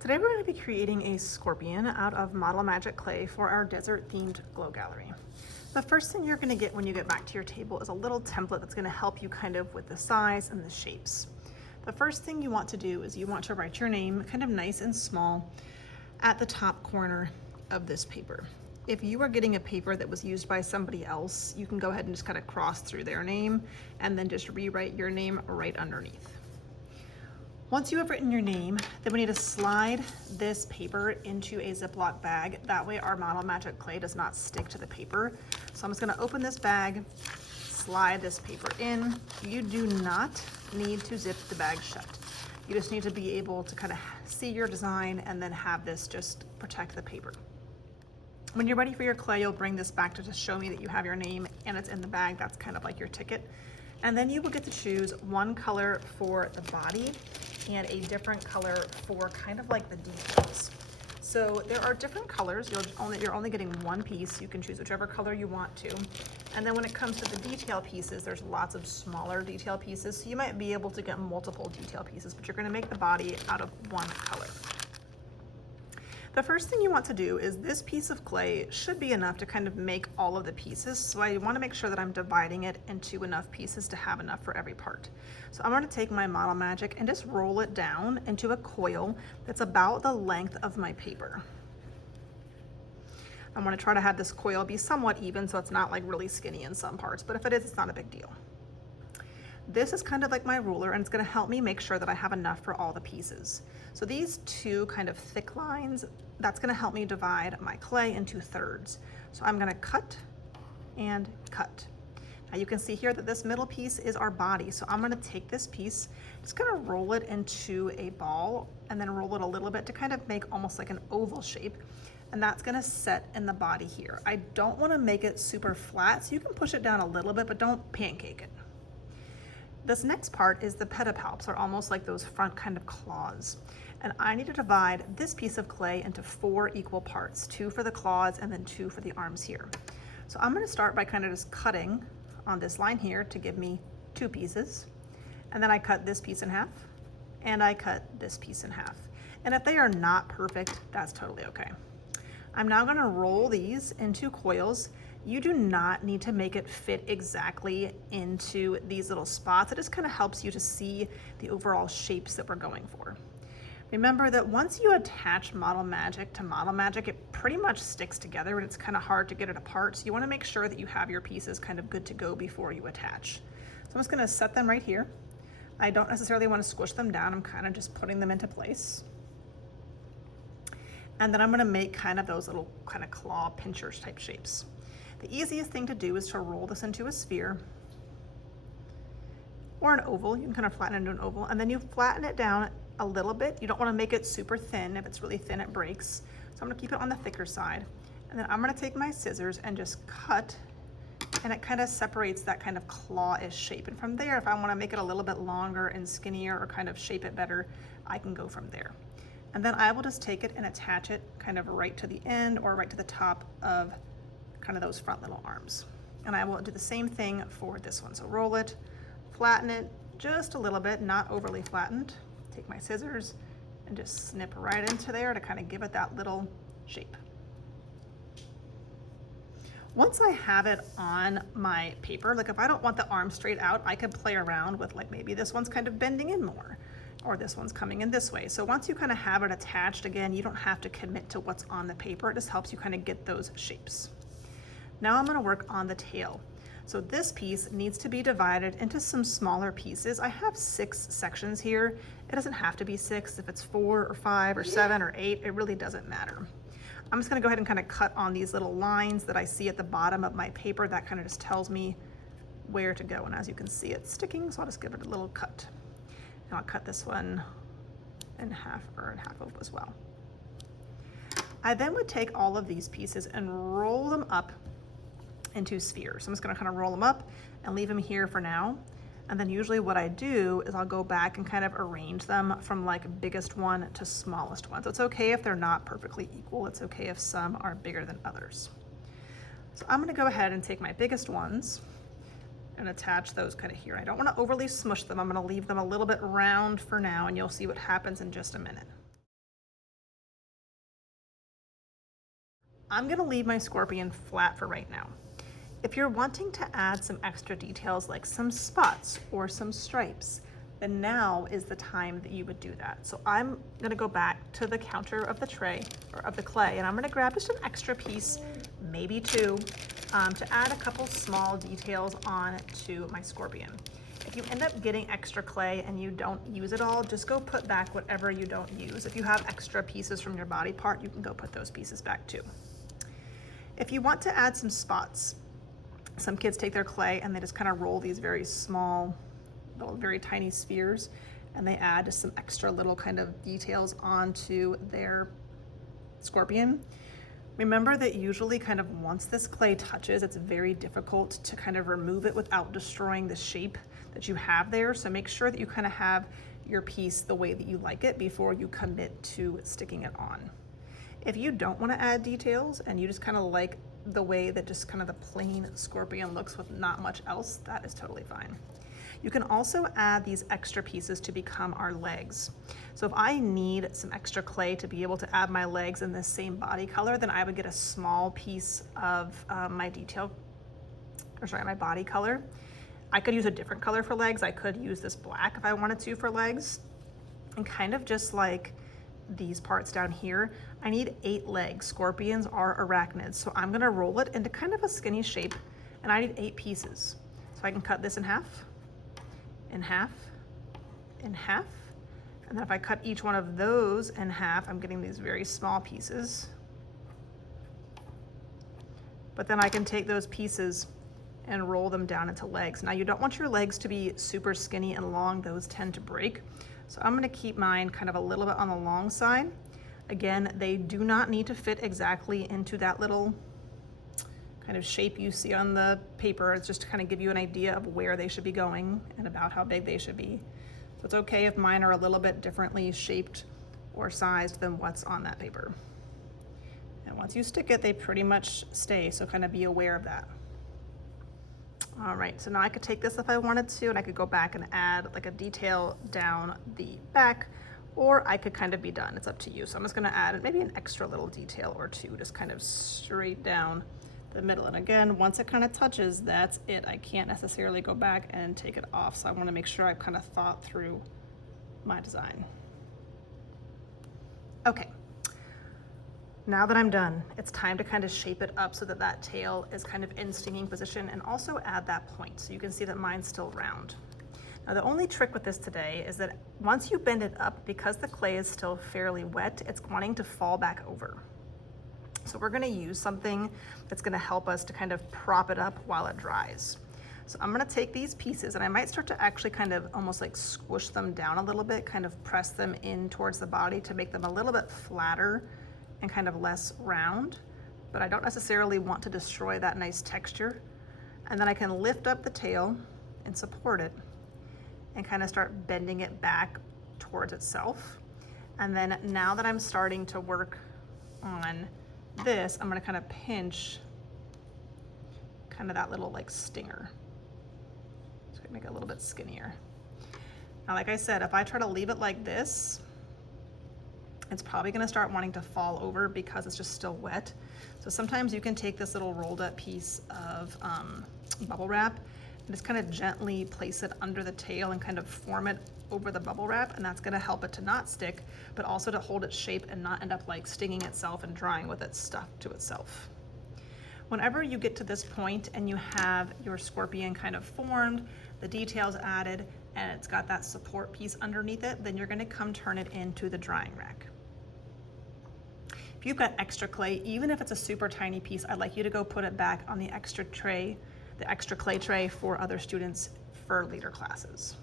Today we're going to be creating a scorpion out of Model Magic clay for our desert themed glow gallery. The first thing you're going to get when you get back to your table is a little template that's going to help you kind of with the size and the shapes. The first thing you want to do is you want to write your name kind of nice and small at the top corner of this paper. If you are getting a paper that was used by somebody else, you can go ahead and just kind of cross through their name and then just rewrite your name right underneath. Once you have written your name, then we need to slide this paper into a Ziploc bag. That way our Model Magic clay does not stick to the paper. So I'm just gonna open this bag, slide this paper in. You do not need to zip the bag shut. You just need to be able to kind of see your design and then have this just protect the paper. When you're ready for your clay, you'll bring this back to just show me that you have your name and it's in the bag. That's kind of like your ticket. And then you will get to choose one color for the body and a different color for kind of like the details. So there are different colors. You're only getting one piece. You can choose whichever color you want to. And then when it comes to the detail pieces, there's lots of smaller detail pieces. So you might be able to get multiple detail pieces, but you're gonna make the body out of one color. The first thing you want to do is this piece of clay should be enough to kind of make all of the pieces. So I want to make sure that I'm dividing it into enough pieces to have enough for every part. So I'm going to take my Model Magic and just roll it down into a coil that's about the length of my paper. I'm going to try to have this coil be somewhat even so it's not like really skinny in some parts, but if it is, it's not a big deal. This is kind of like my ruler and it's going to help me make sure that I have enough for all the pieces. So these two kind of thick lines, that's going to help me divide my clay into thirds. So I'm going to cut and cut. Now you can see here that this middle piece is our body. So I'm going to take this piece, just going to roll it into a ball and then roll it a little bit to kind of make almost like an oval shape. And that's going to set in the body here. I don't want to make it super flat, so you can push it down a little bit, but don't pancake it. This next part is the pedipalps, are almost like those front kind of claws. And I need to divide this piece of clay into 4 equal parts, 2 for the claws and then 2 for the arms here. So I'm going to start by kind of just cutting on this line here to give me 2 pieces. And then I cut this piece in half and I cut this piece in half. And if they are not perfect, that's totally okay. I'm now going to roll these into coils. You do not need to make it fit exactly into these little spots. It just kind of helps you to see the overall shapes that we're going for. Remember that once you attach Model Magic to Model Magic, it pretty much sticks together and it's kind of hard to get it apart. So you want to make sure that you have your pieces kind of good to go before you attach. So I'm just going to set them right here. I don't necessarily want to squish them down. I'm kind of just putting them into place. And then I'm going to make kind of those little kind of claw pinchers type shapes. The easiest thing to do is to roll this into a sphere or an oval. You can kind of flatten it into an oval and then you flatten it down a little bit. You don't want to make it super thin. If it's really thin, it breaks. So I'm going to keep it on the thicker side. And then I'm going to take my scissors and just cut, and it kind of separates that kind of claw-ish shape. And from there, if I want to make it a little bit longer and skinnier or kind of shape it better, I can go from there. And then I will just take it and attach it kind of right to the end or right to the top of kind of those front little arms. And I will do the same thing for this one. So roll it, flatten it just a little bit, not overly flattened. Take my scissors and just snip right into there to kind of give it that little shape. Once I have it on my paper, like if I don't want the arm straight out, I could play around with like maybe this one's kind of bending in more or this one's coming in this way. So once you kind of have it attached, again, you don't have to commit to what's on the paper. It just helps you kind of get those shapes. Now I'm going to work on the tail. So this piece needs to be divided into some smaller pieces. I have 6 sections here. It doesn't have to be 6. If it's 4 or 5 or 7 or 8, it really doesn't matter. I'm just going to go ahead and kind of cut on these little lines that I see at the bottom of my paper. That kind of just tells me where to go. And as you can see, it's sticking, so I'll just give it a little cut. And I'll cut this one in half or in half as well. I then would take all of these pieces and roll them up into spheres. So I'm just going to kind of roll them up and leave them here for now. And then usually what I do is I'll go back and kind of arrange them from like biggest one to smallest one. So it's okay if they're not perfectly equal. It's okay if some are bigger than others. So I'm going to go ahead and take my biggest ones and attach those kind of here. I don't want to overly smush them. I'm going to leave them a little bit round for now, and you'll see what happens in just a minute. I'm gonna leave my scorpion flat for right now. If you're wanting to add some extra details like some spots or some stripes, then now is the time that you would do that. So I'm gonna go back to the counter of the tray or of the clay, and I'm gonna grab just an extra piece, maybe two, to add a couple small details on to my scorpion. If you end up getting extra clay and you don't use it all, just go put back whatever you don't use. If you have extra pieces from your body part, you can go put those pieces back too. If you want to add some spots, some kids take their clay and they just kind of roll these very small, little, very tiny spheres, and they add just some extra little kind of details onto their scorpion. Remember that usually kind of once this clay touches, it's very difficult to kind of remove it without destroying the shape that you have there. So make sure that you kind of have your piece the way that you like it before you commit to sticking it on. If you don't want to add details and you just kind of like the way that just kind of the plain scorpion looks with not much else, that is totally fine. You can also add these extra pieces to become our legs. So if I need some extra clay to be able to add my legs in the same body color, then I would get a small piece of my body color. I could use a different color for legs. I could use this black if I wanted to for legs. And kind of just like these parts down here, I need 8 legs. Scorpions are arachnids. So I'm gonna roll it into kind of a skinny shape, and I need 8 pieces. So I can cut this in half, in half, in half. And then if I cut each one of those in half, I'm getting these very small pieces. But then I can take those pieces and roll them down into legs. Now you don't want your legs to be super skinny and long, those tend to break. So I'm gonna keep mine kind of a little bit on the long side. Again, they do not need to fit exactly into that little kind of shape you see on the paper. It's just to kind of give you an idea of where they should be going and about how big they should be. So it's okay if mine are a little bit differently shaped or sized than what's on that paper. And once you stick it, they pretty much stay, so kind of be aware of that. All right, so now I could take this if I wanted to, and I could go back and add like a detail down the back, or I could kind of be done. It's up to you. So I'm just gonna add maybe an extra little detail or two, just kind of straight down the middle. And again, once it kind of touches, that's it. I can't necessarily go back and take it off. So I wanna make sure I've kind of thought through my design. Okay. Now that I'm done, it's time to kind of shape it up so that that tail is kind of in stinging position, and also add that point so you can see that mine's still round. Now the only trick with this today is that once you bend it up, because the clay is still fairly wet, it's wanting to fall back over. So we're gonna use something that's gonna help us to kind of prop it up while it dries. So I'm gonna take these pieces, and I might start to actually kind of almost like squish them down a little bit, kind of press them in towards the body to make them a little bit flatter and kind of less round, but I don't necessarily want to destroy that nice texture. And then I can lift up the tail and support it and kind of start bending it back towards itself. And then now that I'm starting to work on this, I'm gonna kind of pinch kind of that little like stinger. So make it a little bit skinnier. Now, like I said, if I try to leave it like this, it's probably gonna start wanting to fall over because it's just still wet. So sometimes you can take this little rolled up piece of bubble wrap and just kind of gently place it under the tail and kind of form it over the bubble wrap, and that's gonna help it to not stick, but also to hold its shape and not end up like stinging itself and drying with it stuck to itself. Whenever you get to this point and you have your scorpion kind of formed, the details added, and it's got that support piece underneath it, then you're gonna come turn it into the drying rack. If you've got extra clay, even if it's a super tiny piece, I'd like you to go put it back on the extra tray, the extra clay tray for other students for later classes.